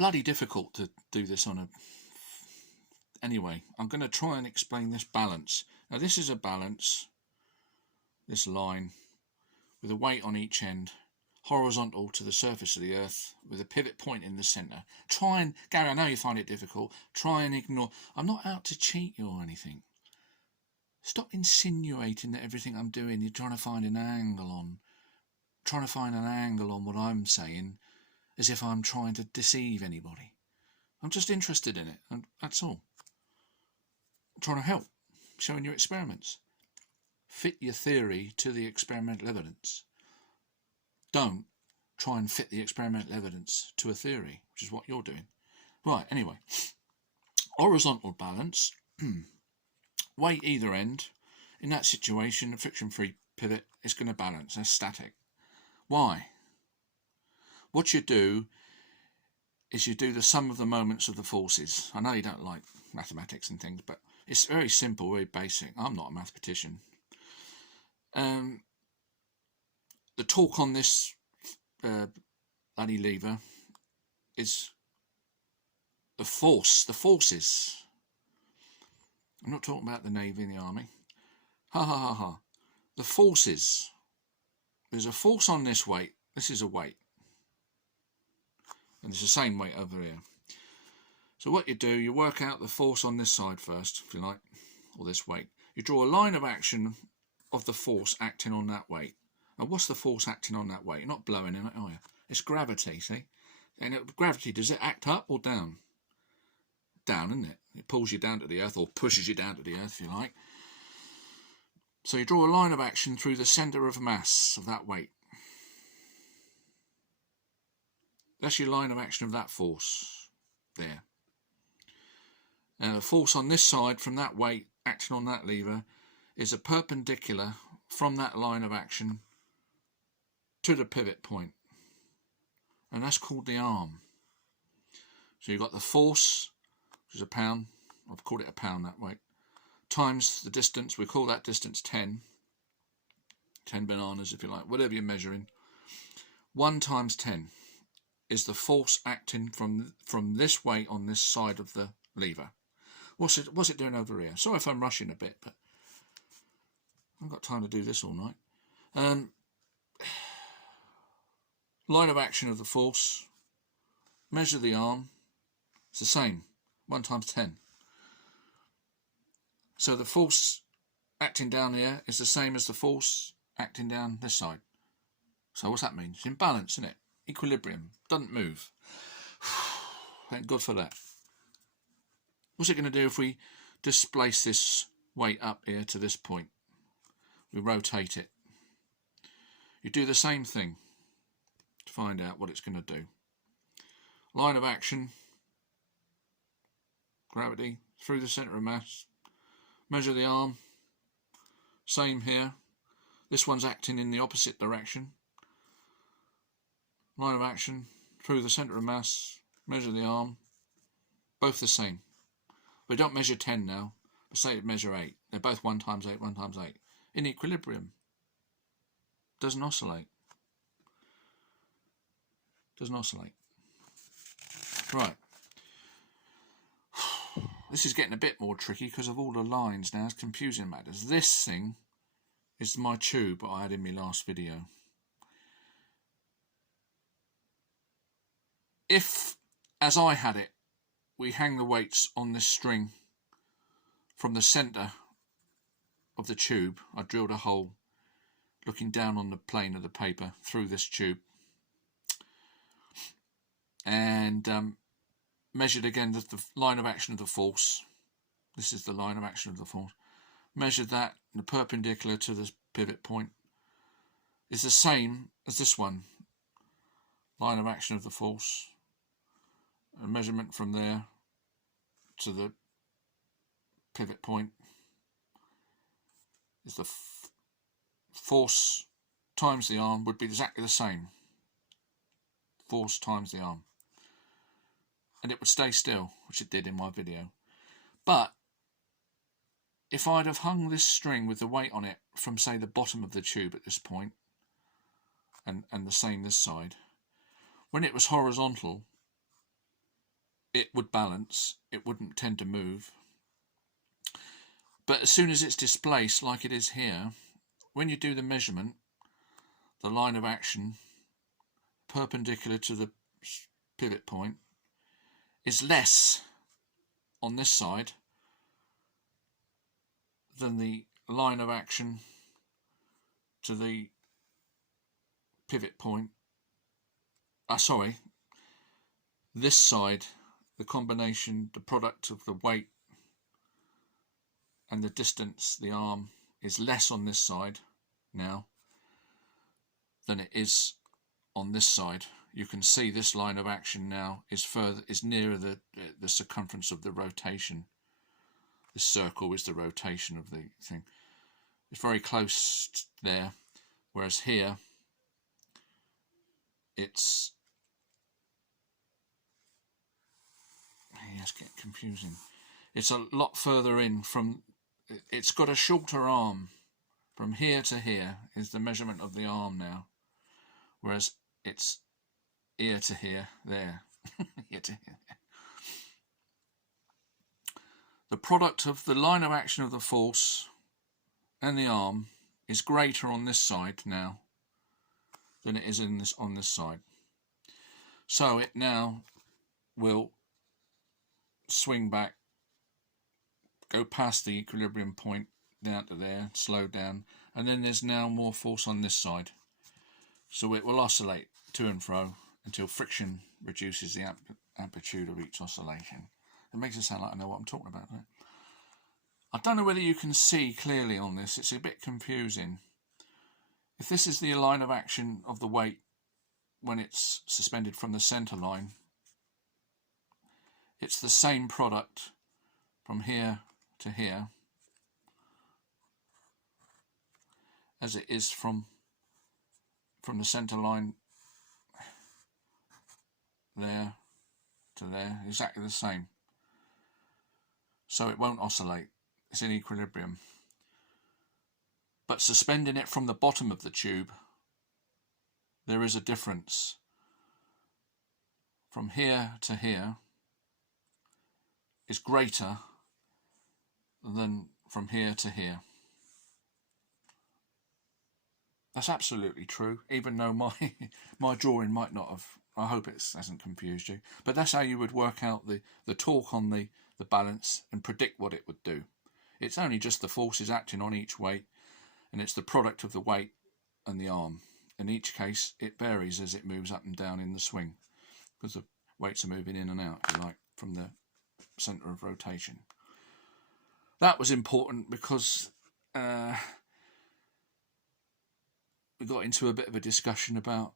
bloody difficult to do this on a... Anyway, I'm going to try and explain this balance. Now this is a balance, this line, with a weight on each end, horizontal to the surface of the earth, with a pivot point in the centre. Try and, Gary, I know you find it difficult, try and ignore. I'm not out to cheat you or anything. Stop insinuating that everything I'm doing you're trying to find an angle on. Trying to find an angle on what I'm saying, as if I'm trying to deceive anybody. I'm just interested in it, and that's all. I'm trying to help, showing you experiments. Fit your theory to the experimental evidence. Don't try and fit the experimental evidence to a theory, which is what you're doing. Right, anyway. Horizontal balance. Weight either end. In that situation, a friction-free pivot is going to balance. That's static. Why? What you do is you do the sum of the moments of the forces. I know you don't like mathematics and things, but it's very simple, very basic. I'm not a mathematician. The torque on this bloody lever is the forces. I'm not talking about the Navy and the Army. Ha ha ha ha. The forces. There's a force on this weight. This is a weight. And it's the same weight over here. So what you do, you work out the force on this side first, if you like, or this weight. You draw a line of action of the force acting on that weight. And what's the force acting on that weight? You're not blowing in it, are you? It's gravity, see? And gravity, does it act up or down? Down, isn't it? It pulls you down to the earth, or pushes you down to the earth, if you like. So you draw a line of action through the centre of mass of that weight. That's your line of action of that force there. Now the force on this side from that weight acting on that lever is a perpendicular from that line of action to the pivot point. And that's called the arm. So you've got the force, which is a pound. I've called it a pound that weight. Times the distance, we call that distance 10 bananas if you like, whatever you're measuring. 1 times 10 is the force acting from this weight on this side of the lever. What's it doing over here? Sorry if I'm rushing a bit, but I haven't got time to do this all night. Line of action of the force, measure the arm, it's the same, 1 times 10. So the force acting down here is the same as the force acting down this side. So what's that mean? It's in balance, isn't it? Equilibrium. Doesn't move. Thank God for that. What's it going to do if we displace this weight up here to this point? We rotate it. You do the same thing to find out what it's going to do. Line of action. Gravity through the centre of mass. Measure the arm, same here. This one's acting in the opposite direction. Line of action through the centre of mass, measure the arm, both the same. We don't measure 10 now, but say measure 8. They're both 1 times 8, 1 times 8. In equilibrium. Doesn't oscillate. Doesn't oscillate. Right. This is getting a bit more tricky because of all the lines now. It's confusing matters. This thing is my tube that I had in my last video. If, as I had it, we hang the weights on this string from the centre of the tube, I drilled a hole looking down on the plane of the paper through this tube and measured again the line of action of the force. This is the line of action of the force. Measured that, the perpendicular to the pivot point is the same as this one. Line of action of the force. A measurement from there to the pivot point is the force times the arm would be exactly the same. Force times the arm. And it would stay still, which it did in my video. But if I'd have hung this string with the weight on it from, say, the bottom of the tube at this point, and the same this side, when it was horizontal, it would balance, it wouldn't tend to move. But as soon as it's displaced, like it is here, when you do the measurement, the line of action perpendicular to the pivot point is less on this side than the line of action to the pivot point. This side, the combination, the product of the weight and the distance, the arm, is less on this side now than it is on this side. You can see this line of action now is nearer the circumference of the rotation. This circle is the rotation of the thing. It's very close there, whereas here it's getting confusing. It's a lot further in from. It's got a shorter arm. From here to here is the measurement of the arm now, whereas it's ear to here, there, ear to here. The product of the line of action of the force and the arm is greater on this side now than it is on this side. So it now will swing back, go past the equilibrium point down to there, slow down, and then there's now more force on this side. So it will oscillate to and fro until friction reduces the amplitude of each oscillation. It makes it sound like I know what I'm talking about, right? I don't know whether you can see clearly on this. It's a bit confusing. If this is the line of action of the weight when it's suspended from the centre line, it's the same product from here to here as it is from the centre line there to there, exactly the same. So it won't oscillate, it's in equilibrium. But suspending it from the bottom of the tube, there is a difference. From here to here is greater than from here to here. That's absolutely true, even though my drawing might not have. I hope it hasn't confused you. But that's how you would work out the torque on the balance and predict what it would do. It's only just the forces acting on each weight, and it's the product of the weight and the arm. In each case, it varies as it moves up and down in the swing, because the weights are moving in and out, if you like, from the centre of rotation. That was important because we got into a bit of a discussion about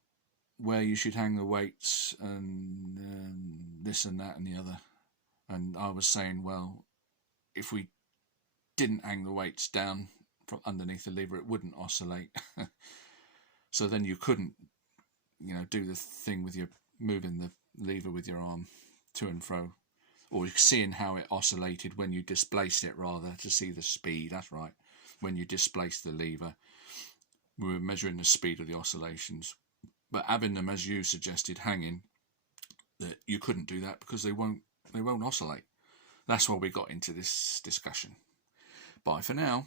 where you should hang the weights and this and that and the other. And I was saying, well, if we didn't hang the weights down from underneath the lever, it wouldn't oscillate. So then you couldn't, do the thing with your moving the lever with your arm to and fro, or seeing how it oscillated when you displaced it, rather, to see the speed. That's right. When you displaced the lever, we were measuring the speed of the oscillations. But having them, as you suggested, hanging, that you couldn't do that because they won't oscillate. That's why we got into this discussion. Bye for now.